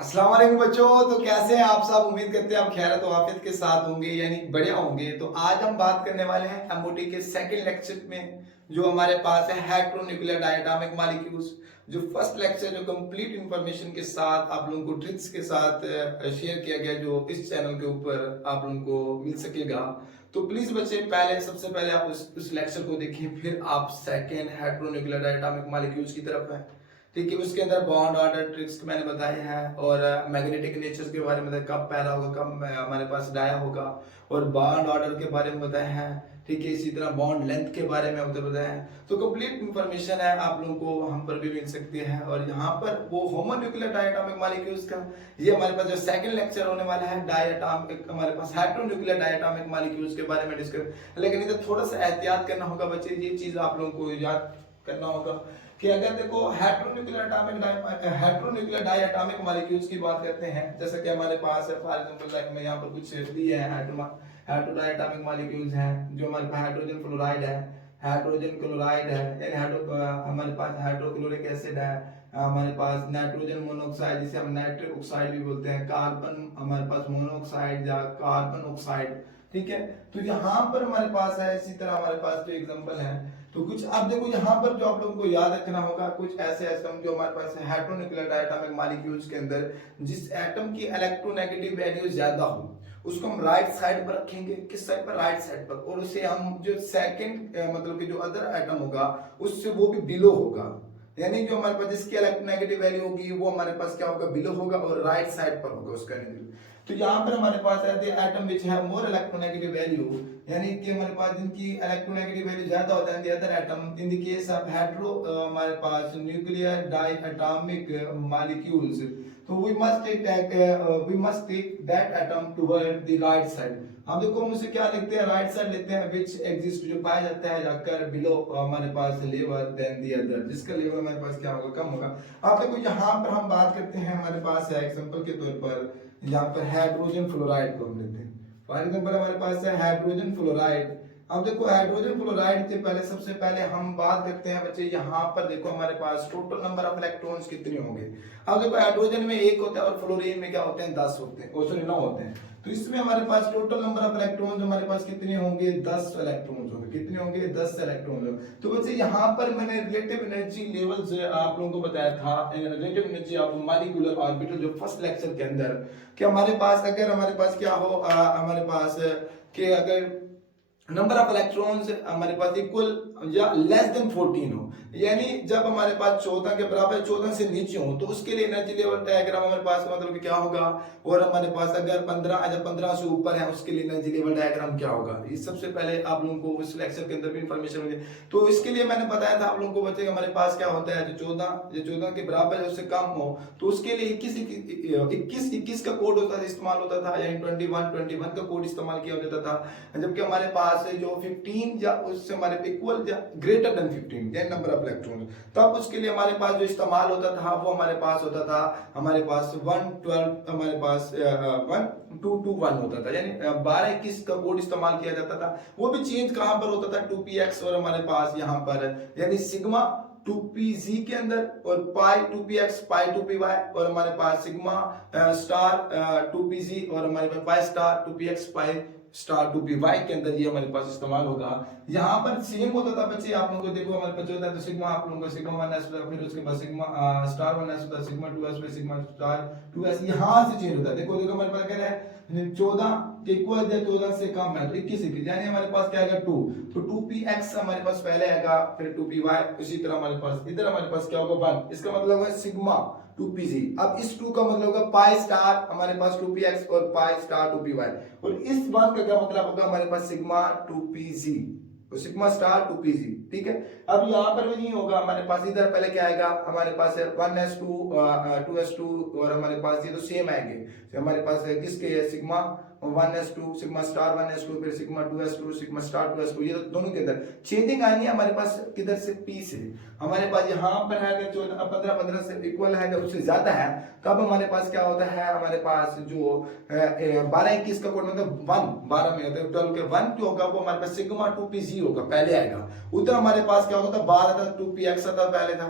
अस्सलाम वालेकुम बच्चों। तो कैसे हैं आप सब? उम्मीद करते हैं आप खैरियत और आफियत के साथ होंगे, यानी बढ़िया होंगे। तो आज हम बात करने वाले हैं एमओटी के सेकंड लेक्चर में, जो हमारे पास है हेटेरोन्यूक्लियर डायटोमिक मॉलिक्यूल्स। जो फर्स्ट लेक्चर जो कंप्लीट इंफॉर्मेशन के साथ आप लोगों को ट्रिक्स के साथ शेयर किया गया, जो इस चैनल के ऊपर आप लोगों को मिल सकेगा। तो प्लीज बच्चे, पहले सबसे पहले आप उस लेक्चर को देखिए, फिर आप सेकंड हेटेरोन्यूक्लियर डायटोमिक मॉलिक्यूल्स की तरफ है। ठीक है, उसके अंदर बॉन्ड ऑर्डर ट्रिक्स मैंने बताए हैं, और मैग्नेटिक नेचर के बारे में कब पैरा होगा, कब हमारे पास डाया होगा, और बॉन्ड ऑर्डर के बारे में बताए हैं। ठीक है, इसी तरह बॉन्ड लेंथ के बारे में बताए हैं। तो कंप्लीट इंफॉर्मेशन है आप लोगों को हम पर भी मिल सकती है। और यहाँ पर वो होमोन्यूक्लियर डायटोमिक मॉलिक्यूल्स का ये हमारे पास जो सेकंड लेक्चर होने वाला है, डायटोमिक हमारे पास हेटेरोन्यूक्लियर डायटोमिक मॉलिक्यूल्स के बारे में डिस्कस। लेकिन इधर थोड़ा सा एहतियात करना होगा बच्चे, ये चीज आप लोगों को याद करना होगा कि अगर देखो हेटेरोन्यूक्लियर डायटोमिक मॉलिक्यूल्स की बात करते हैं, जैसे कि हमारे पास है फॉर एग्जांपल लाइक में यहाँ पर कुछ दिए हैं हेटेरोडायटोमिक मॉलिक्यूल्स हैं। जो हमारे पास हाइड्रोजन फ्लोराइड है, हाइड्रोजन क्लोराइड है, हमारे पास हाइड्रोक्लोरिक एसिड है, हमारे पास नाइट्रोजन मोनोऑक्साइड जिसे हम नाइट्रिक ऑक्साइड भी बोलते हैं, कार्बन हमारे पास मोनोऑक्साइड या कार्बन ऑक्साइड। ठीक है, तो यहाँ पर हमारे पास है। इसी तरह हमारे पास जो एग्जांपल है, तो कुछ अब देखो यहाँ पर जो आप लोगों को याद रखना होगा, कुछ ऐसे एटम जो हमारे पास है हेटेरोन्यूक्लियर डायटोमिक मॉलिक्यूल्स के अंदर, जिस एटम की इलेक्ट्रोनेगेटिव वैल्यू ज्यादा हो उसको हम राइट साइड पर रखेंगे। किस साइड पर? राइट साइड पर। और उसे हम जो सेकंड मतलब कि जो अदर एटम होगा उससे वो भी बिलो होगा, यानी जो हमारे पास जिसकी इलेक्ट्रोनेगेटिव वैल्यू होगी वो हमारे पास क्या होगा? बिलो होगा, और राइट साइड पर होगा उसका एनर्जी। तो यहाँ पर हमारे पास है the atom which have more electronegative value, यानी कि हमारे पास जिनकी इलेक्ट्रोनेगेटिव वैल्यू ज्यादा होता है the other atom. In the case of hetero हमारे पास न्यूक्लियर डायटोमिक मॉलिक्यूल्स, तो we must take that atom toward the right side. हम देखो हम उसे क्या लिखते हैं? राइट साइड लेते हैं, व्हिच एग्जिस्ट जो पाया जाता है जाकर बिलो हमारे पास लेवल देन द अदर, जिसका लेवल हमारे पास क्या होगा? कम होगा। अब देखो यहाँ पर हम बात करते हैं, हमारे पास है एग्जांपल के तौर पर यहाँ पर हाइड्रोजन फ्लोराइड को हम लेते हैं। फॉर एग्जांपल हमारे पास है हाइड्रोजन फ्लोराइड। अब देखो हाइड्रोजन फ्लोराइड से पहले सबसे पहले हम बात करते हैं बच्चे, यहाँ पर देखो हमारे पास टोटल नंबर ऑफ इलेक्ट्रॉन्स कितने होंगे। अब देखो हाइड्रोजन में 1 होता है और फ्लोरीन में क्या होते हैं? 10 होते हैं, सॉरी 9 होते हैं। तो इसमें हमारे पास टोटल नंबर ऑफ इलेक्ट्रॉन्स हमारे पास कितने होंगे? 10 इलेक्ट्रॉन्स होंगे। कितने होंगे? 10 इलेक्ट्रॉन्स होंगे। तो बच्चे यहाँ पर मैंने रिलेटिव एनर्जी लेवल्स आप लोगों को बताया था, relative energy of molecular orbital, जो फर्स्ट लेक्चर के अंदर, कि हमारे पास अगर हमारे पास क्या हो हमारे पास कि अगर नंबर ऑफ इलेक्ट्रॉन्स हमारे पास इक्वल या लेस देन 14 हो, यानी जब हमारे पास 14 के बराबर 14 से नीचे हो, तो उसके लिए एनर्जी लेवल डायग्राम हमारे पास मतलब कि क्या होगा। और हमारे पास अगर 15 से ऊपर है उसके लिए एनर्जी लेवल डायग्राम क्या होगा। इस सबसे पहले आप लोगों को उस लेक्चर के अंदर भी इंफॉर्मेशन मिली। तो इसके लिए मैंने बताया था आप लोगों को बच्चे, हमारे पास क्या होता है, जो 14 के बराबर है उससे कम हो, तो उसके लिए 21 का कोड होता था, इस्तेमाल होता था, यानी 21 का कोड इस्तेमाल किया जाता था। जबकि हमारे पास जो 15 या उससे हमारे इक्वल या ग्रेटर देन 15 यानी नंबर ऑफ इलेक्ट्रॉन, तब उसके लिए हमारे पास जो इस्तेमाल होता था वो हमारे पास होता था, हमारे पास 112 हमारे पास 1221 होता था, यानी 12-21 का कोड इस्तेमाल किया जाता था। वो भी चेंज कहां पर होता था? 2px, और हमारे पास यहाँ पर यानी सिग्मा 2pz के अंदर, और पाई 2px पाई 2py, और हमारे पास सिग्मा स्टार 2pz, और हमारे पास पाई स्टार 2px पाई स्टार 2py के अंदर ये हमारे पास इस्तेमाल होगा। यहाँ पर सेम होता था बच्चे, आप लोगों को देखो हमारे पास होता है तो सिग्मा आप लोगों को सिग्मा 1s, फिर उसके बाद सिग्मा स्टार 1s होता है, सिग्मा 2s, फिर सिग्मा स्टार 2s, यहाँ से चेंज होता है। देखो देखो हमारे पास क्या है, 14 के इक्वल या 14 से कम है तो 21, यानी हमारे पास क्या आएगा 2, तो 2px हमारे पास पहले आएगा, फिर 2py, इसी तरह हमारे पास इधर हमारे पास क्या होगा 1, इसका मतलब है सिग्मा 2pz। अब इस 2 का मतलब होगा पाई स्टार हमारे पास 2px और पाई स्टार 2py, और इस 1 का क्या मतलब होगा? हमारे पास सिग्मा 2pz, तो सिग्मा स्टार 2pz। ठीक है, अब यहाँ पर भी नहीं होगा, हमारे पास इधर पहले क्या आएगा? हमारे पास है 1s2 2s2, और हमारे पास ये तो सेम आएंगे। तो हमारे पास है किसके है? Sigma 1s2 sigma star 1s2, फिर sigma 2s2 sigma star 2s2, ये तो दोनों के अंदर चेंजिंग आनी है हमारे पास किधर से? p से। हमारे पास यहाँ पर है 15 से इक्वल है, उससे ज्यादा है, तब हमारे पास क्या होता है? हमारे पास जो 12-21 का कोड मतलब 1 12 में होता है, 12 के 1 जो होगा वो हमारे पास सिग्मा 2pz होगा, पहले आएगा। उधर हमारे पास क्या होगा था? 12 था, 2px था पहले था,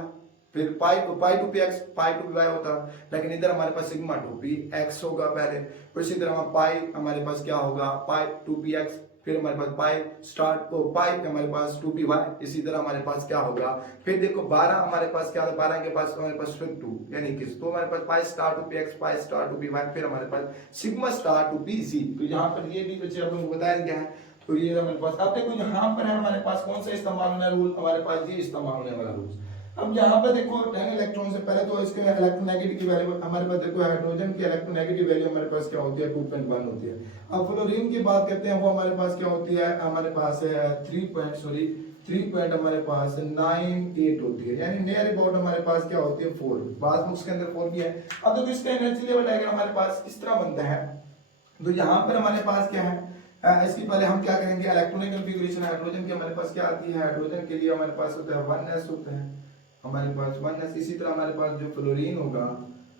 फिर pi two P X pi two P Y होता, लेकिन इधर हमारे पास सिग्मा टू पी एक्स होगा पहले, फिर इसी तरह पाई हमारे पास क्या होगा पाई टू पी एक्स, फिर हमारे पास पाई स्टार्ट तो पाई हमारे पास टू पी वाई, इसी तरह हमारे पास क्या होगा, फिर देखो 12 हमारे पास क्या होगा, 12 के पास हमारे पास फिर 2 यानी कि तो हमारे पास pi star two P X pi star two P Y, फिर हमारे पास sigma star two P Z. तो यहाँ पर ये भी बच्चे आप लोगों को बताया गया है। तो ये हमारे पास अब देखो यहाँ पर है हमारे पास कौन सा इस्तेमाल होने रूल, हमारे पास ये इस्तेमाल होने वाला रूल। अब यहाँ पर देखो 10 इलेक्ट्रॉन से पहले तो इसके इलेक्ट्रोनेगेटिव की वैल्यू हमारे पास देखो हाइड्रोजन की इलेक्ट्रोनेगेटिव वैल्यू हमारे पास क्या होती है 2.1 होती है। अब फ्लोरीन की बात करते हैं, वो हमारे पास क्या होती है, हमारे पास है 3 पॉइंट हमारे पास 98 होती है, यानी नियर अबाउट हमारे पास क्या होती है 4, बाद बुक्स के अंदर 4 भी है। अब देखो इसका एनर्जी लेवल डायग्राम हमारे पास इस तरह बनता है। तो यहाँ पर हमारे पास क्या है, इसकी पहले हम क्या करेंगे इलेक्ट्रॉनिक कॉन्फ़िगरेशन, हाइड्रोजन की हमारे पास क्या आती है, हाइड्रोजन के लिए हमारे पास होता है 1s होता है हमारे पास 1s। इसी तरह हमारे पास जो फ्लोरीन होगा,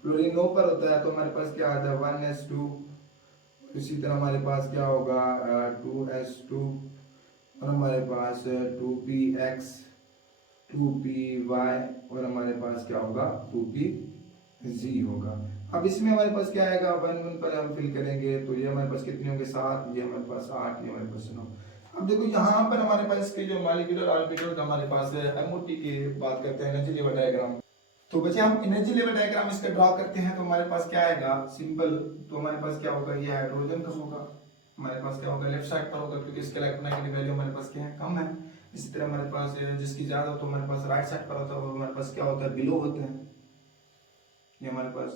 फ्लोरीन लो पर होता है तो हमारे पास क्या आता है 1s2, इसी तरह हमारे पास क्या होगा 2s2 और हमारे पास 2px 2py और हमारे पास क्या होगा 2pz होगा। अब इसमें हमारे पास क्या आएगा 1 पर हम फिल करेंगे तो ये हमारे पास कितने होंगे 7, ये हमारे पास 8, ये हमारे पास 9। अब देखो यहाँ पर हमारे पास इसके जो मॉलिक्यूलर ऑर्बिटल का हमारे पास एमओटी की बात करते हैं एनर्जी लेवल डायग्राम। तो बच्चे हम एनर्जी लेवल डायग्राम इसका ड्रॉ करते हैं तो हमारे पास क्या आएगा सिंपल, तो हमारे पास क्या होगा ये हाइड्रोजन का होगा, हमारे पास क्या होगा लेफ्ट साइड पर होगा क्योंकि इसके इलेक्ट्रोनेगेटिव वैल्यू हमारे पास क्या है कम है। इसी तरह हमारे पास जिसकी ज्यादा हो तो हमारे पास राइट साइड पर होता है और हमारे पास क्या होता है बिलो होते हैं, ये हमारे पास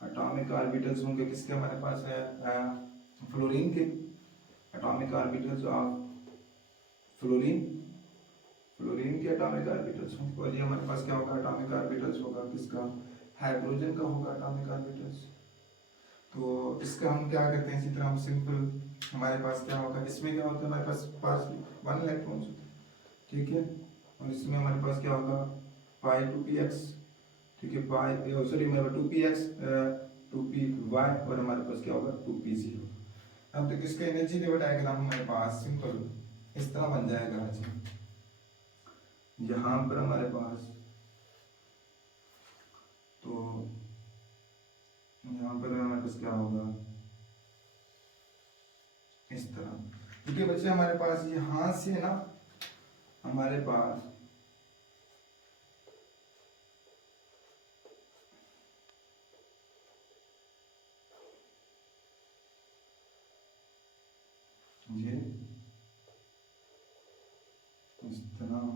एटॉमिक ऑर्बिटल्स होंगे किसके हमारे पास है फ्लोरीन के एटॉमिक ऑर्बिटल्स ऑफ फ्लोरीन के एटॉमिक ऑर्बिटल्स होंगे और ये हमारे पास क्या होगा एटॉमिक ऑर्बिटल्स होगा किसका हाइड्रोजन का होगा एटॉमिक ऑर्बिटल्स। तो इसका हम क्या करते हैं इसी तरह हम सिंपल हमारे पास क्या होगा इसमें क्या होता है हमारे पास 1 इलेक्ट्रॉन ठीक है, और इसमें हमारे पास क्या होगा पाई टू पी एक्स ठीक है पाई सॉरी हमारे पास 2px 2py और हमारे पास क्या होगा 2pz। अब तो किसका एनर्जी लेवल डायग्राम हमारे पास सिंपल इस तरह बन जाएगा। यहाँ पर हमारे पास तो यहाँ पर हमारे पास क्या होगा इस तरह देखिए बच्चे हमारे पास यहाँ से ना हमारे पास ये इस तरह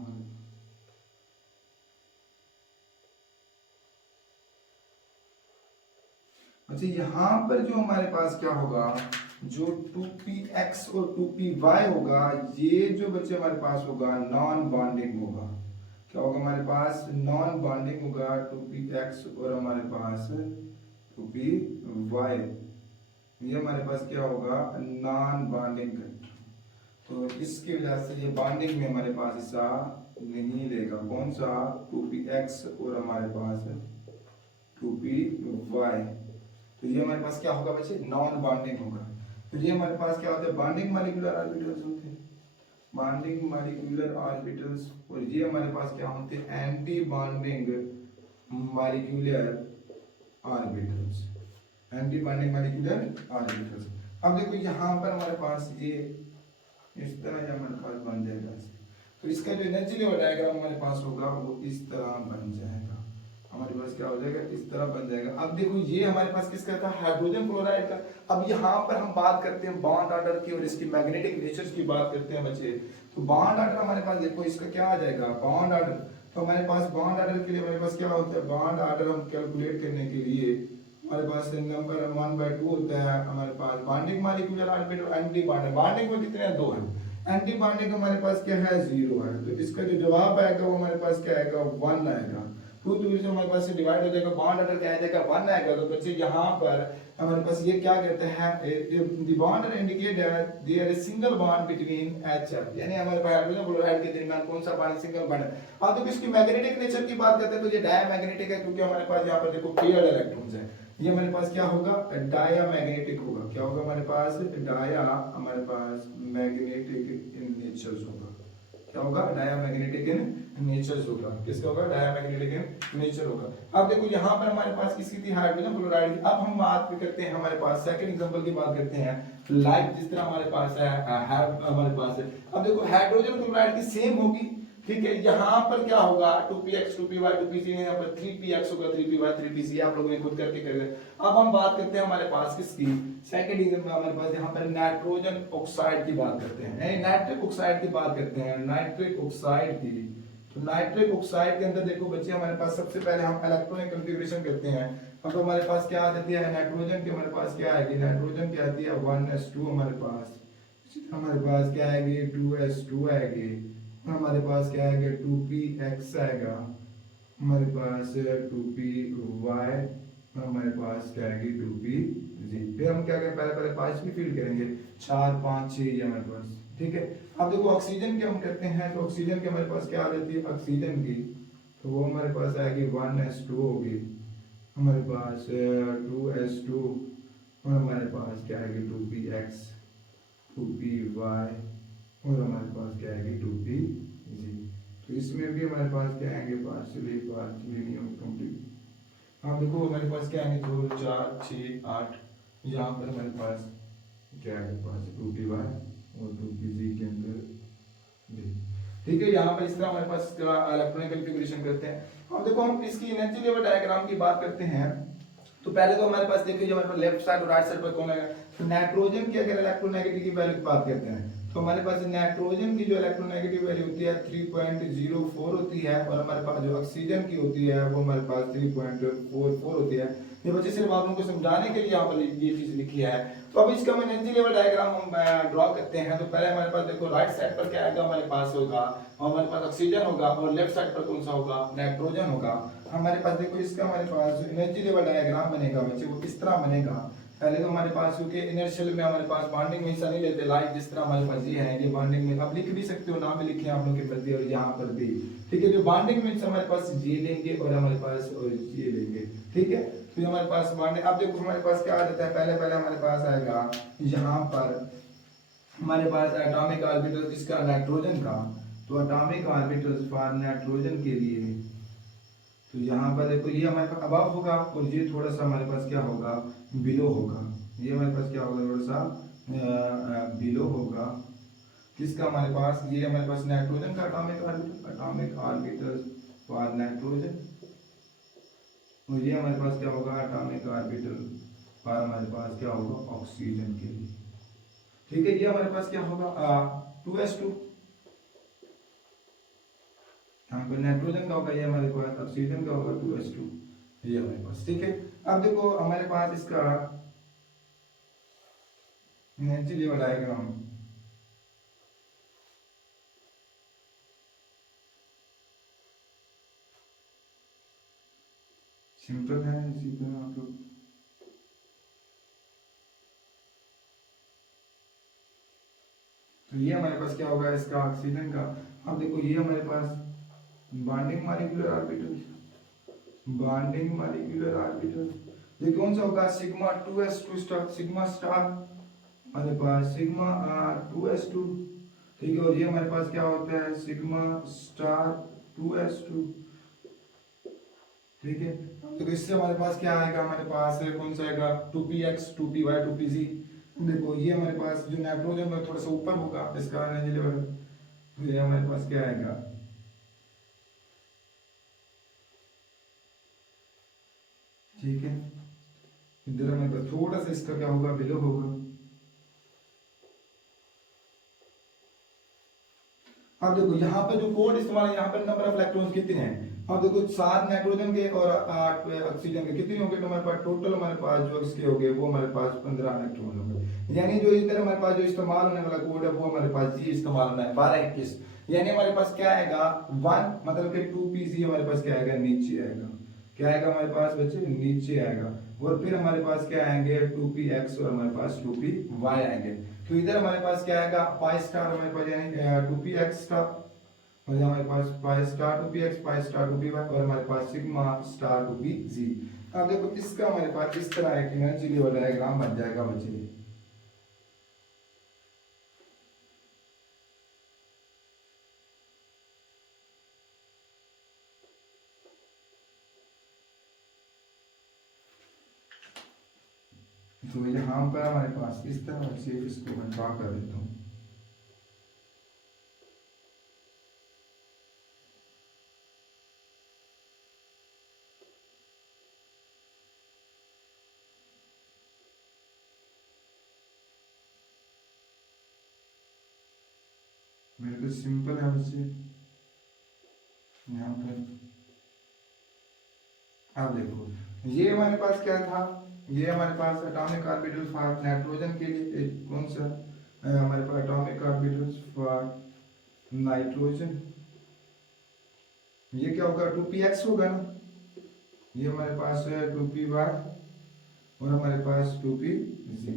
अच्छा यहाँ पर जो हमारे पास क्या होगा जो 2px और 2py होगा ये जो बच्चे हमारे पास होगा नॉन बॉन्डिंग होगा, क्या होगा हमारे पास नॉन बॉन्डिंग होगा 2px और हमारे पास 2py, ये हमारे पास क्या होगा नॉन बॉन्डिंग कंट्री। तो इसकी वजह से ये बॉन्डिंग में हमारे पास हिस्सा नहीं लेगा, कौन सा 2px और हमारे पास 2py, तो ये हमारे पास क्या होगा बच्चे नॉन बॉन्डिंग होगा। तो ये हमारे पास क्या होता है बॉन्डिंग मॉलिक्यूलर ऑर्बिटल्स होते हैं बॉन्डिंग मॉलिक्यूलर ऑर्बिटल्स, और ये हमारे पास क्या होते हैं anti bonding molecular orbitals anti bonding molecular orbitals. अब देखो यहाँ पर हमारे पास ये इस तरह हमारे पास बन जाएगा, तो इसका जो एनर्जी लेवल डायग्राम हमारे पास होगा वो इस तरह बन जाएगा, हमारे पास क्या हो जाएगा इस तरह बन जाएगा। अब देखो ये हमारे पास किसका था हाइड्रोजन क्लोराइड का। अब यहाँ पर हम बात करते हैं बॉन्ड ऑर्डर की और इसकी मैग्नेटिक नेचर्स की बात करते हैं बच्चे। तो बॉन्ड ऑर्डर हमारे पास देखो इसका क्या आ जाएगा बॉन्ड ऑर्डर, तो हमारे पास बॉन्ड ऑर्डर के लिए हमारे पास क्या होता है बॉन्ड ऑर्डर हम कैलकुलेट करने के लिए हमारे पास नंबर 1/2 होता है हमारे पास bonding molecular orbital anti bonding, bonding में कितने हैं 2 है, एंटी बॉन्डिंग हमारे पास क्या है 0 है, तो इसका जो जवाब आएगा वो हमारे पास क्या आएगा 1 आएगा। 2 से हमारे पास से डिवाइड हो जाएगा बॉन्ड ऑर्डर क्या आ जाएगा 1 आएगा। तो बच्चे यहाँ पर हमारे पास ये क्या कहते हैं the bond indicate that there is single bond between HF, यानी हमारे पास हाइड्रोजन क्लोराइड के दरमियान कौन सा बॉन्ड सिंगल बॉन्ड है। अब तो इसकी मैग्नेटिक नेचर की बात करते हैं तो ये डायमैग्नेटिक है क्योंकि हमारे पास यहाँ पर देखो पेयर्ड इलेक्ट्रॉन्स है, ये हमारे पास क्या होगा डायमैग्नेटिक होगा, क्या होगा हमारे पास डाया हमारे पास मैग्नेटिक इन नेचर्स होगा, क्या होगा, डायमैग्नेटिक इन नेचर होगा। किसका होगा, डायमैग्नेटिक इन नेचर होगा। अब देखो यहाँ पर हमारे पास किसकी थी, हाइड्रोजन फ्लोराइड। अब हम बात करते हैं हमारे पास सेकंड एग्जांपल की बात करते हैं, लाइक जिस तरह हमारे पास है हमारे पास है। अब देखो हाइड्रोजन क्लोराइड की सेम होगी, ठीक है। यहाँ पर क्या होगा 2px 2py 2pc, यहाँ पर 3px होगा 3py 3pc, आप लोगों ने खुद करके कर लिया। अब हम बात करते हैं हमारे पास किसकी, सेकंड एग्जांपल में हमारे पास यहाँ पर नाइट्रोजन ऑक्साइड की बात करते हैं, नाइट्रिक ऑक्साइड की बात करते हैं, नाइट्रिक ऑक्साइड की। तो नाइट्रिक ऑक्साइड के अंदर देखो बच्चे हमारे पास सबसे पहले हम इलेक्ट्रॉनिक कॉन्फ़िगरेशन करते हैं। अब हमारे पास क्या आ जाती है, नाइट्रोजन की हमारे पास क्या आएगी, नाइट्रोजन की आती है 1s2 हमारे पास क्या आएगी 2s2 आएगी, हमारे पास क्या आएगा 2px आएगा, हमारे पास 2py, हमारे पास क्या आएगी 2pz। फिर हम क्या करें, पहले 5 भी फील करेंगे, 4 5 6 ये हमारे पास, ठीक है। अब देखो ऑक्सीजन की हम करते हैं, तो ऑक्सीजन की हमारे पास क्या आ जाती है, ऑक्सीजन की तो वो हमारे पास आएगी 1s2 होगी, हमारे पास 2s2 और हमारे पास क्या आएगी 2px 2py और हमारे पास क्या आएगी 2pz। तो इसमें भी हमारे पास क्या आएंगे, पार्शियली नहीं होगा कंप्लीट। हाँ देखो हमारे पास क्या आएंगे 2 4 6 8, यहाँ पर हमारे पास क्या है, 2py और 2pz के अंदर, ठीक है। यहाँ पर इस तरह हमारे पास इलेक्ट्रॉनिक कॉन्फ़िगरेशन करते हैं। अब देखो हम इसकी एनर्जी लेवल डायग्राम की बात करते हैं, तो पहले तो हमारे पास देखिए हमारे पास लेफ्ट साइड और राइट साइड पर कौन है, तो नाइट्रोजन की अगर इलेक्ट्रोनेगेटिव की वैल्यू की बात करते हैं, तो हमारे पास नाइट्रोजन की जो इलेक्ट्रोनेगेटिव वैल्यू होती है 3.04 होती है, और हमारे पास जो ऑक्सीजन की होती है वो हमारे पास 3.44 होती है। ये बच्चे सिर्फ आप लोगों को समझाने के लिए यहाँ पर ये चीज लिखी है। तो अब इसका हम एनर्जी लेवल डायग्राम हम ड्रॉ करते हैं। तो पहले हमारे पास देखो राइट साइड पर क्या आएगा, हमारे पास होगा हमारे पास ऑक्सीजन होगा, और लेफ्ट साइड पर कौन सा होगा, नाइट्रोजन होगा। हमारे पास देखो इसका हमारे पास जो एनर्जी लेवल डायग्राम बनेगा बच्चे वो किस तरह बनेगा, पहले तो हमारे पास क्योंकि इनर्शियल में हमारे पास बॉन्डिंग में हिस्सा नहीं लेते, लाइक जिस तरह हमारे पास ये है, ये बॉन्डिंग में आप लिख भी सकते हो, नाम भी लिखे आप लोगों के प्रति और यहाँ पर भी, ठीक है। जो बॉन्डिंग में हमारे पास ये लेंगे और हमारे पास और ये लेंगे, ठीक है। तो हमारे पास बॉन्डिंग, अब देखो हमारे पास क्या आ जाता है, पहले हमारे पास आएगा यहाँ पर हमारे पास एटॉमिक ऑर्बिटल किसका, नाइट्रोजन का। तो एटॉमिक ऑर्बिटल्स फॉर नाइट्रोजन के लिए, तो यहाँ पर देखो ये हमारे पास अबव होगा और ये थोड़ा सा हमारे पास क्या होगा, बिलो होगा। ये हमारे पास क्या होगा, थोड़ा सा बिलो होगा किसका, हमारे पास ये हमारे पास नाइट्रोजन का एटॉमिक ऑर्बिटल फॉर नाइट्रोजन, और ये हमारे पास क्या होगा, एटॉमिक ऑर्बिटल फॉर हमारे पास क्या होगा, ऑक्सीजन के लिए, ठीक है। ये हमारे पास क्या होगा 2s2, यहाँ पर नाइट्रोजन का होगा, ये हमारे पास ऑक्सीजन का होगा 2s2, ये हमारे पास, ठीक है। अब देखो हमारे पास इसका एनर्जी लेवल डायग्राम, सिंपल है, इसी तरह आप लोग तो ये हमारे पास क्या होगा इसका ऑक्सीजन का। अब देखो ये हमारे पास बॉन्डिंग मॉलिक्यूलर ऑर्बिटल, ये कौन सा होगा, sigma 2s2 star, sigma star हमारे पास सिग्मा 2s2, ठीक है। और ये हमारे पास क्या होता है, सिग्मा स्टार 2s2, ठीक है। तो इससे हमारे पास क्या आएगा, हमारे पास कौन सा आएगा 2px 2py 2pz। देखो ये हमारे पास जो नाइट्रोजन में थोड़ा सा ऊपर होगा इसका एनर्जी लेवल, तो ये हमारे पास क्या आएगा, ठीक है। इधर हमारे पास थोड़ा सा इसका क्या होगा, बिलो होगा। अब देखो यहाँ पे जो कोड इस्तेमाल है, यहाँ पर नंबर ऑफ इलेक्ट्रॉन्स कितने हैं, अब देखो 7 नाइट्रोजन के और 8 ऑक्सीजन के कितने होंगे, तो हमारे पास टोटल हमारे पास जो इसके होंगे वो हमारे पास 15 इलेक्ट्रॉन होंगे। यानी जो इधर हमारे पास जो इस्तेमाल होने वाला कोड है वो हमारे पास ये इस्तेमाल होना है 12 21, यानी हमारे पास क्या आएगा 1 मतलब कि 2pc हमारे पास क्या आएगा, नीचे आएगा, क्या आएगा हमारे पास बच्चे, नीचे आएगा। और फिर हमारे पास क्या आएंगे 2px और हमारे पास 2py आएंगे। तो इधर हमारे पास क्या आएगा पाई स्टार हमारे पास यानी 2px स्टार, और हमारे पास पाई स्टार 2px पाई स्टार 2py और हमारे पास सिग्मा स्टार 2pz। अब देखो इसका हमारे पास इस तरह एक एनर्जी लेवल डायग्राम बन जाएगा बच्चे। तो यहाँ पर हमारे पास इस तरह से इसको मैं ड्रा कर देता हूँ। बिल्कुल सिंपल है बच्चे। यहाँ पर आप देखो, ये हमारे पास क्या था, ये हमारे पास एटॉमिक ऑर्बिटल्स फॉर नाइट्रोजन के लिए कौन सा हमारे पास एटॉमिक ऑर्बिटल्स फॉर नाइट्रोजन, ये क्या होगा 2px होगा ना, ये हमारे पास है 2py और हमारे पास 2pz।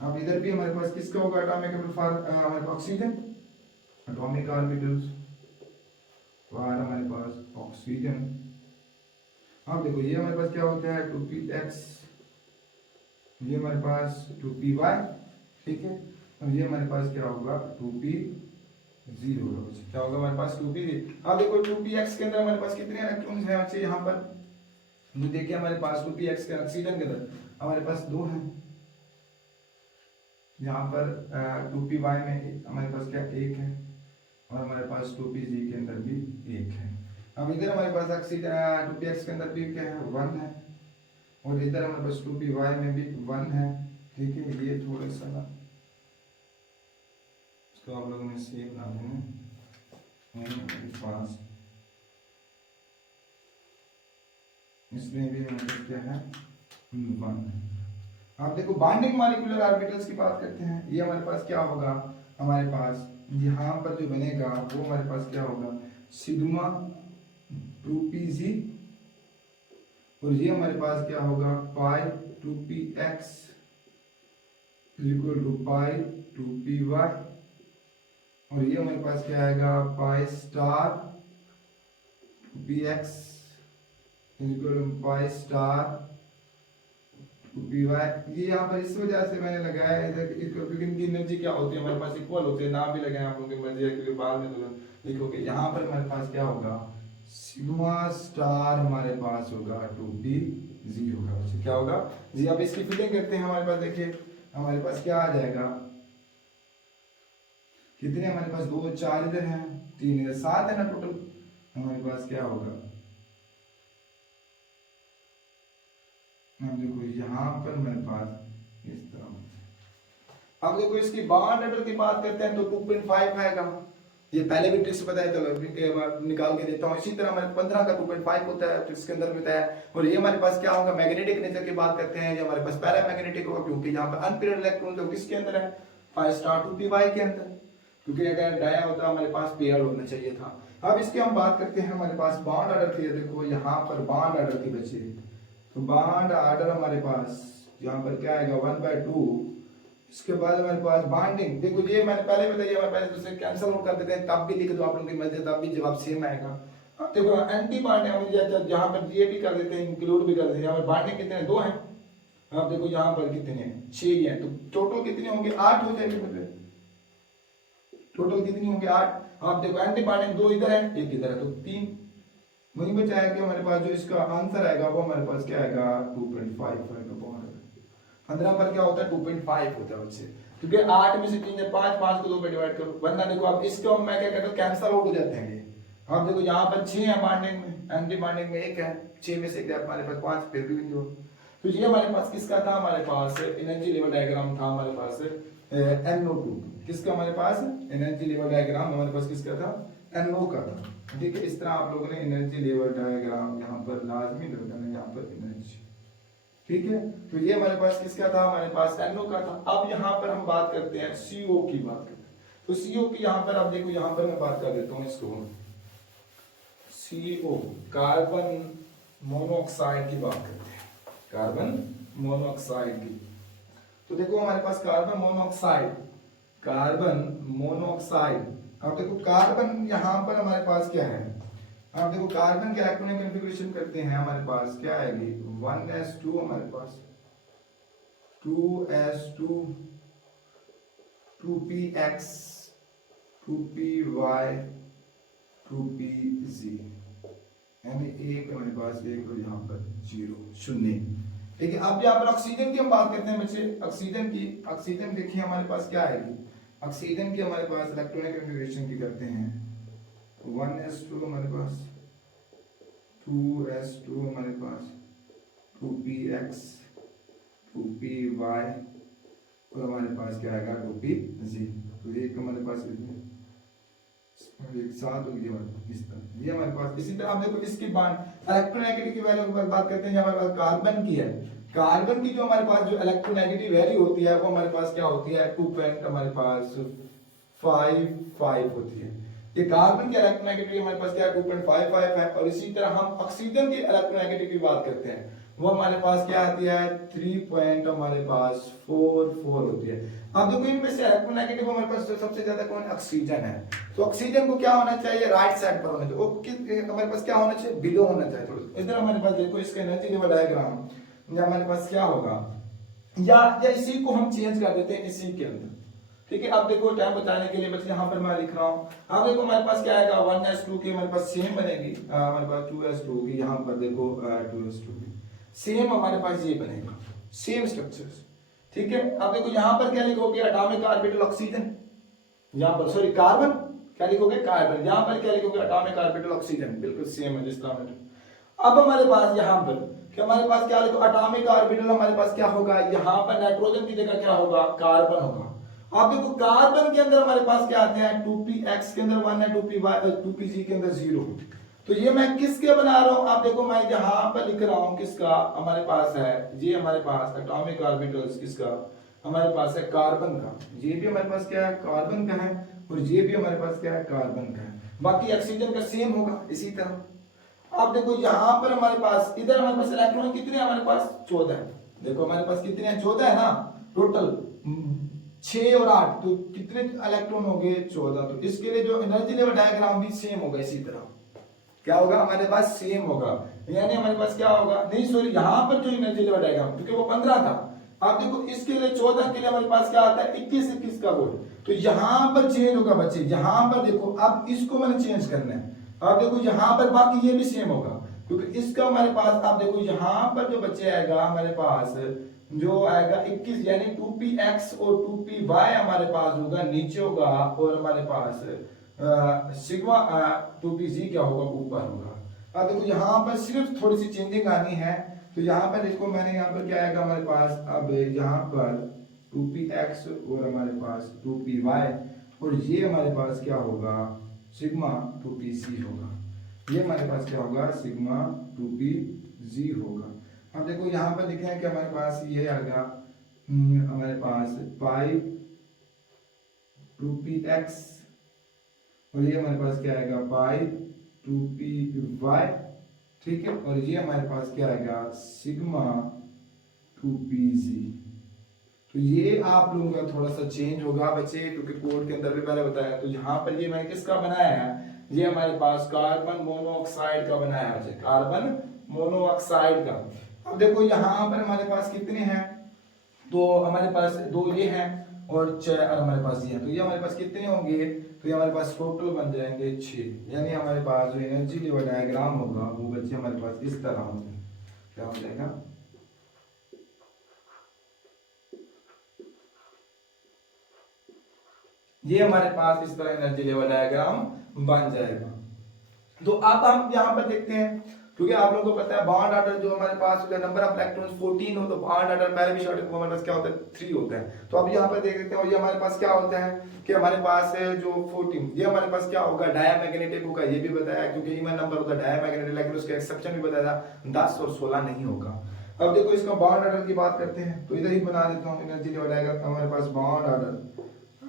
अब इधर भी हमारे पास किसका होगा एटॉमिक ऑर्बिटल फॉर हमारे पास ऑक्सीजन, एटॉमिक ऑर्बिटल्स फॉर हमारे पास ऑक्सीजन। अब देखो ये हमारे पास क्या होता है 2px, ये हमारे पास 2py, ठीक है, और ये हमारे पास क्या होगा 2pz होगा। क्या होगा हमारे पास 2pz। अब देखो 2px के अंदर हमारे पास कितने इलेक्ट्रॉन्स हैं बच्चे, यहाँ पर जो देखिए हमारे पास 2px के ऑक्सीजन के अंदर हमारे पास 2 हैं, यहाँ पर 2py में हमारे पास क्या 1 है और हमारे पास 2pz के अंदर भी 1 है। अब इधर हमारे पास ऑक्सीजन 2px के अंदर भी क्या है 1 है और इधर हमारे पास 2py में भी 1 है, ठीक है। ये थोड़ा सा ना इसको आप लोगों ने सेव ना देना, पास इसमें भी हमारे क्या है 1 है। आप देखो बॉन्डिंग मॉलिक्यूलर ऑर्बिटल्स की बात करते हैं, ये हमारे पास क्या होगा, हमारे पास यहाँ पर जो बनेगा वो हमारे पास क्या होगा सिग्मा 2pz और ये हमारे पास क्या होगा पाई 2px equal to pi 2py और ये हमारे पास क्या आएगा pi star 2px equal to pi star 2py। ये यहाँ पर इस वजह से मैंने लगाया है क्योंकि इनकी एनर्जी क्या होती है हमारे पास इक्वल होती है, नाम भी लगाए आप लोगों की मर्जी है क्योंकि बाद में तो लिखोगे। यहाँ पर हमारे पास क्या होगा सिग्मा स्टार हमारे पास होगा 2pz होगा। क्या होगा जी, अब इसकी फिलिंग करते हैं। हमारे पास देखिए हमारे पास क्या आ जाएगा, कितने हमारे पास 2 4 इधर हैं 3 इधर 7 है ना टोटल। हमारे पास क्या होगा, अब देखो यहाँ पर मेरे पास इस तरह। अब देखो इसकी बॉन्ड ऑर्डर की बात करते हैं तो 2.5 आएगा, ये पहले भी ट्रिक्स बताया, चलो निकाल के देता हूँ। इसी तरह हमारे 15 का 2.5 होता है ट्रिक्स के अंदर बताया। और ये हमारे पास क्या होगा मैग्नेटिक नेचर की बात करते हैं, ये हमारे पास पैरामैग्नेटिक होगा क्योंकि यहाँ पर अनपेयर्ड इलेक्ट्रॉन तो किसके अंदर है 5 स्टार 2py के अंदर, क्योंकि अगर डाया होता हमारे पास पेयर होना चाहिए था। अब इसकी हम बात करते हैं, हमारे पास बॉन्ड ऑर्डर थी, देखो यहाँ पर बॉन्ड ऑर्डर थी बच्चे, तो बॉन्ड ऑर्डर हमारे पास यहाँ पर क्या आएगा 1/2। इसके बाद हमारे पास बॉन्डिंग, देखो ये मैंने पहले बताया, हमारे पहले दूसरे कैंसिल आउट कर देते हैं तब भी लिख दो आप लोगों की मर्जी, तब भी जवाब सेम आएगा। अब देखो एंटी बॉन्डिंग हम जहाँ पर ये भी कर देते हैं इंक्लूड भी कर देते हैं, यहाँ पर बॉन्डिंग कितने 2 हैं। अब देखो यहाँ पर कितने हैं 6 हैं, तो टोटल कितने होंगे 8 हो जाएंगे मुझे, टोटल कितनी होंगे 8। आप देखो एंटी बॉन्डिंग 2 इधर है 1 इधर है तो 3 वही बचा है कि हमारे पास जो इसका आंसर आएगा वो हमारे पास क्या आएगा 2.5 आएगा। 15 पर क्या होता है 2.5 होता है बच्चे, क्योंकि 8 में से 3 है 5, 5 को 2 पे डिवाइड करो, वरना देखो अब इसको मैं क्या करता हूं कैंसिल आउट हो जाते हैं ये। अब देखो यहाँ पर 6 है बॉन्डिंग में, एंटी बॉन्डिंग में 1 है, 6 में से गैप हमारे पास 5 फिर भी जो। तो ये हमारे पास किसका था, हमारे पास एनर्जी लेवल डायग्राम था हमारे पास NO2, किसका हमारे पास एनर्जी लेवल डायग्राम हमारे पास किसका था NO का था। ठीक है, इस तरह आप लोगों ने एनर्जी लेवल डायग्राम यहाँ पर लाजमी लगाना, यहाँ पर एनर्जी, ठीक है। तो ये हमारे पास किसका था, हमारे पास NO का था। अब यहाँ पर हम बात करते हैं CO की बात करते हैं, तो CO की यहाँ पर आप देखो, यहाँ पर मैं बात कर देता हूँ इसको, CO कार्बन मोनोऑक्साइड की बात करते हैं, कार्बन मोनोऑक्साइड की। तो देखो हमारे पास कार्बन मोनोऑक्साइड, कार्बन मोनोऑक्साइड, अब देखो कार्बन यहाँ पर हमारे पास क्या है, अब देखो कार्बन के इलेक्ट्रॉनिक कॉन्फ़िगरेशन करते हैं, हमारे पास क्या आएगी 1s2, हमारे पास 2s2 2px 2py 2pz, यानी एक हमारे पास एक और यहाँ पर 0 शून्य, ठीक है। अब यहाँ पर ऑक्सीजन की हम बात करते हैं बच्चे, ऑक्सीजन की। ऑक्सीजन देखिए हमारे पास क्या आएगी, ऑक्सीजन की हमारे पास इलेक्ट्रॉनिक कन्फिगरेशन की करते हैं 1s2 हमारे पास, 2s2 हमारे पास, 2px, 2py और हमारे पास क्या आएगा 2pz। तो ये हमारे पास एक साथ हो गया इस तरह, ये हमारे पास। इसी तरह आप देखो इसकी बात इलेक्ट्रोनेगेटिव की वैल्यू की बात करते हैं, हमारे पास कार्बन की है। कार्बन की जो हमारे पास जो इलेक्ट्रोनेगेटिव वैल्यू होती है वो हमारे पास क्या होती है 2 हमारे पास 5 होती है। ये कार्बन की इलेक्ट्रोनेगेटिव हमारे पास क्या है 2.55 है। और इसी तरह हम ऑक्सीजन की इलेक्ट्रोनेगेटिव की बात करते हैं, वो हमारे पास क्या आती है 3 हमारे पास 44 होती है। अब देखो इनमें से इलेक्ट्रोनेगेटिव हमारे पास सबसे ज्यादा कौन ऑक्सीजन है। तो ऑक्सीजन को क्या होना चाहिए राइट साइड पर होना चाहिए, वो हमारे पास क्या होना चाहिए बिलो होना चाहिए थोड़ा। इधर हमारे पास देखो इसका एनर्जी लेवल डायग्राम या हमारे पास क्या होगा, या इसी को हम चेंज कर देते हैं इसी के अंदर। ठीक है, अब देखो टाइम बताने के लिए बस यहाँ पर मैं लिख रहा हूँ। अब देखो हमारे पास क्या आएगा 1s2 की हमारे पास सेम बनेगी, हमारे पास 2s2 की, यहाँ पर देखो 2s2 की सेम हमारे पास ये बनेगा, सेम स्ट्रक्चर्स। ठीक है, अब देखो यहाँ पर क्या लिखोगे एटॉमिक ऑर्बिटल ऑक्सीजन, यहाँ पर सॉरी कार्बन, क्या लिखोगे कार्बन, यहाँ पर क्या लिखोगे एटॉमिक ऑर्बिटल ऑक्सीजन, बिल्कुल सेम है जिस तरह। अब हमारे पास यहाँ पर कि हमारे पास क्या लिखो एटॉमिक ऑर्बिटल हमारे पास क्या होगा, यहाँ पर नाइट्रोजन की जगह क्या होगा कार्बन होगा। अब देखो कार्बन के अंदर हमारे पास क्या आते हैं 2px के अंदर 1 है, 2pz के अंदर 0। तो ये मैं किसके बना रहा हूं, आप देखो मैं यहाँ पर लिख रहा हूं किसका हमारे पास है, ये हमारे पास एटॉमिक ऑर्बिटल्स किसका हमारे पास है कार्बन का। ये भी हमारे पास क्या है कार्बन का है और ये भी हमारे पास क्या है कार्बन का है। बाकी ऑक्सीजन का सेम होगा इसी तरह। अब देखो यहाँ पर हमारे पास इधर हमारे पास इलेक्ट्रॉन कितने हमारे पास 14 है। देखो हमारे पास कितने हैं 14 है ना, टोटल 6 और 8 तो कितने इलेक्ट्रॉन हो गए 14। तो इसके लिए जो एनर्जी लेवल डायग्राम भी सेम होगा इसी तरह, क्या होगा हमारे पास सेम होगा। यानी हमारे पास क्या होगा, नहीं सॉरी यहाँ पर जो एनर्जी लेवल डायग्राम क्योंकि वो 15 था, आप देखो इसके लिए 14 के लिए हमारे पास क्या आता है 21 का वोल्ट। तो यहाँ पर चेंज होगा बच्चे, यहाँ पर देखो अब इसको मैंने चेंज करना है। आप देखो यहाँ पर बाकी ये भी सेम होगा क्योंकि इसका हमारे पास आप देखो यहाँ पर जो बच्चे आएगा हमारे पास जो आएगा 21 यानी 2px और 2py हमारे पास होगा नीचे होगा और हमारे पास सिग्मा 2pz क्या होगा ऊपर होगा। अब देखो यहाँ पर सिर्फ थोड़ी सी चेंजिंग आनी है। तो यहाँ पर देखो मैंने यहाँ पर क्या आएगा हमारे पास, अब यहाँ पर 2px और हमारे पास 2py और ये हमारे पास क्या होगा सिग्मा 2pc होगा। ये हमारे पास क्या होगा सिग्मा 2pz होगा। अब देखो यहाँ पर लिखे हैं कि हमारे पास ये आएगा हमारे पास पाई 2px और ये हमारे पास क्या आएगा पाई 2py। ठीक है, और ये हमारे पास क्या आएगा सिग्मा 2pz। तो ये आप लोगों का थोड़ा सा चेंज होगा बच्चे क्योंकि कोड के अंदर भी मैंने बताया। तो यहाँ पर ये मैंने किसका बनाया है, ये हमारे पास कार्बन मोनोऑक्साइड का बनाया है, कार्बन मोनोऑक्साइड का। अब देखो यहाँ पर हमारे पास कितने हैं, तो हमारे पास 2 ये हैं और 6 और हमारे पास ये हैं। तो ये हमारे पास कितने होंगे, तो ये हमारे पास टोटल बन जाएंगे 6। यानी हमारे पास जो एनर्जी लेवल डायग्राम होगा वो बच्चे हमारे पास इस तरह होगा, क्या हो जाएगा ये हमारे पास इस तरह एनर्जी लेवल डायग्राम बन जाएगा। तो अब हम यहाँ पर देखते हैं क्योंकि आप लोगों को पता है बॉन्ड ऑर्डर जो हमारे पास नंबर ऑफ इलेक्ट्रॉन्स 14 हो तो बॉन्ड ऑर्डर पहले भी शॉर्ट हमारे पास क्या होता है 3 होता है। तो अब यहाँ पर देख लेते हैं और ये हमारे पास क्या होता है कि हमारे पास जो 14 ये हमारे पास क्या होगा डायमैग्नेटिक होगा, ये भी बताया क्योंकि इवन नंबर होता है डायमैग्नेटिक, लेकिन उसका एक्सेप्शन भी बताया 10 और 16 नहीं होगा। अब देखो इसका बॉन्ड ऑर्डर की बात करते हैं तो इधर ही बना देता हूँ एनर्जी लेवल डायग्राम। हमारे पास बॉन्ड ऑर्डर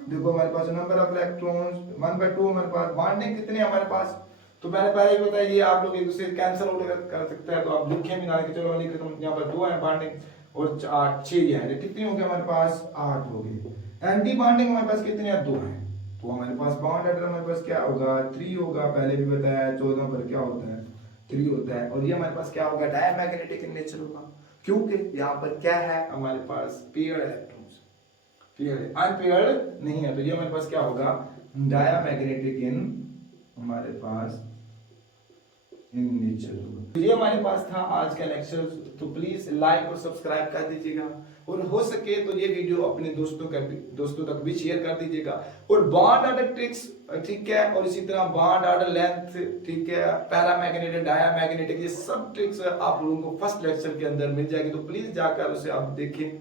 देखो हमारे पास नंबर ऑफ इलेक्ट्रॉन्स 1/2 हमारे पास, बॉन्डिंग कितने हमारे पास तो मैंने पहले ही बताया ये आप लोग एक दूसरे कैंसिल आउट कर सकते हैं। तो आप लिखे भी ना कि चलो लिख देता हूं यहाँ पर 2 है बॉन्डिंग और 6 ये है, कितनी हो गई हमारे पास 8 हो गई। एंटी बॉन्डिंग हमारे पास कितने हैं 2 है। तो हमारे पास बॉन्ड ऑर्डर हमारे पास क्या होगा 3 होगा, पहले भी बताया 14 पर क्या होता है 3 होता है। और ये हमारे पास क्या होगा डायमैग्नेटिक इन नेचर होगा क्योंकि यहाँ पर क्या है हमारे पास पेयर्ड इलेक्ट्रॉन्स, पेयर्ड अनपेयर्ड नहीं है। तो ये हमारे पास क्या होगा डायमैग्नेटिक इन हमारे पास in nature. ये हमारे पास था आज का लेक्चर, तो प्लीज लाइक और सब्सक्राइब कर दीजिएगा और हो सके तो ये वीडियो अपने दोस्तों तक भी शेयर कर दीजिएगा। और बॉन्ड ऑर्डर ट्रिक्स, ठीक है, और इसी तरह बॉन्ड ऑर्डर लेंथ, ठीक है, पैरामैग्नेटिक, डायामैग्नेटिक, ये सब ट्रिक्स आप लोगों को फर्स्ट लेक्चर के अंदर मिल जाएगी, तो प्लीज जाकर उसे आप देखें।